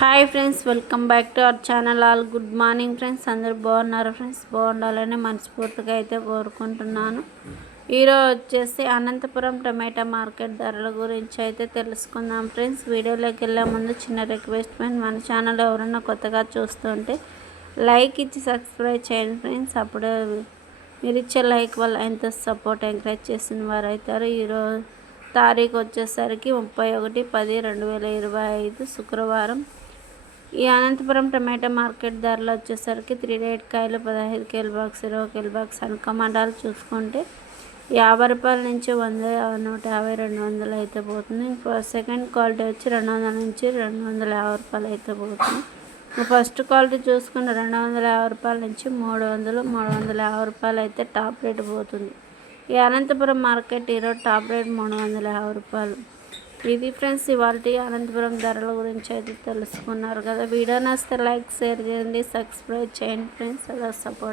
Hi friends welcome back to our channel. All good morning friends. అందరు బాగున్నారు friends? బాగుండాలని మనస్ఫూర్తిగా అయితే కోరుకుంటున్నాను. ఈరోజు వచ్చేసి అనంతపురం టమాటా మార్కెట్ ధరల గురించి అయితే తెలుసుకుందాం ఫ్రెండ్స్. వీడియోలోకి వెళ్ళే ముందు చిన్న రిక్వెస్ట్ మన ఛానల్ ఎవరైనా కొత్తగా చూస్తుంటే లైక్ ఇచ్చి సబ్స్క్రైబ్ చేయండి ఫ్రెండ్స్. అప్పుడే మీరు ఇచ్చే లైక్ వల్ల ఎంతో సపోర్ట్ ఎంకరేజ్ చేసిన వారు అవుతారు ఈరోజు తారీఖు వచ్చేసరికి ముప్పై ఒకటి పది రెండు వేల ఇరవై ఐదు శుక్రవారం. ఈ అనంతపురం టమాటా మార్కెట్ ధరలు వచ్చేసరికి త్రీ రేట్ కాయలు పదహైదు కేల్ బాక్స్ ఇరవై కేల్ బాక్స్ అనకమండాలు చూసుకుంటే యాభై రూపాయల నుంచి వంద నూట యాభై రెండు వందలు అయితే పోతుంది. ఇంకా సెకండ్ క్వాలిటీ వచ్చి రెండు వందల నుంచి రెండు వందల యాభై రూపాయలు అయితే పోతుంది. ఫస్ట్ క్వాలిటీ చూసుకుంటే రెండు వందల యాభై రూపాయల నుంచి మూడు వందలు మూడు వందల యాభై రూపాయలు అయితే టాప్ రేట్ పోతుంది. ఈ అనంతపురం మార్కెట్ ఈరోజు టాప్ రేట్ మూడు వందల యాభై రూపాయలు. ఇది ఫ్రెండ్స్ ఇవాళ అనంతపురం ధరల గురించి అయితే తెలుసుకున్నారు కదా. వీడియో నచ్చితే లైక్ షేర్ చేయండి సబ్స్క్రైబ్ చేయండి ఫ్రెండ్స్. అలా సపోర్ట్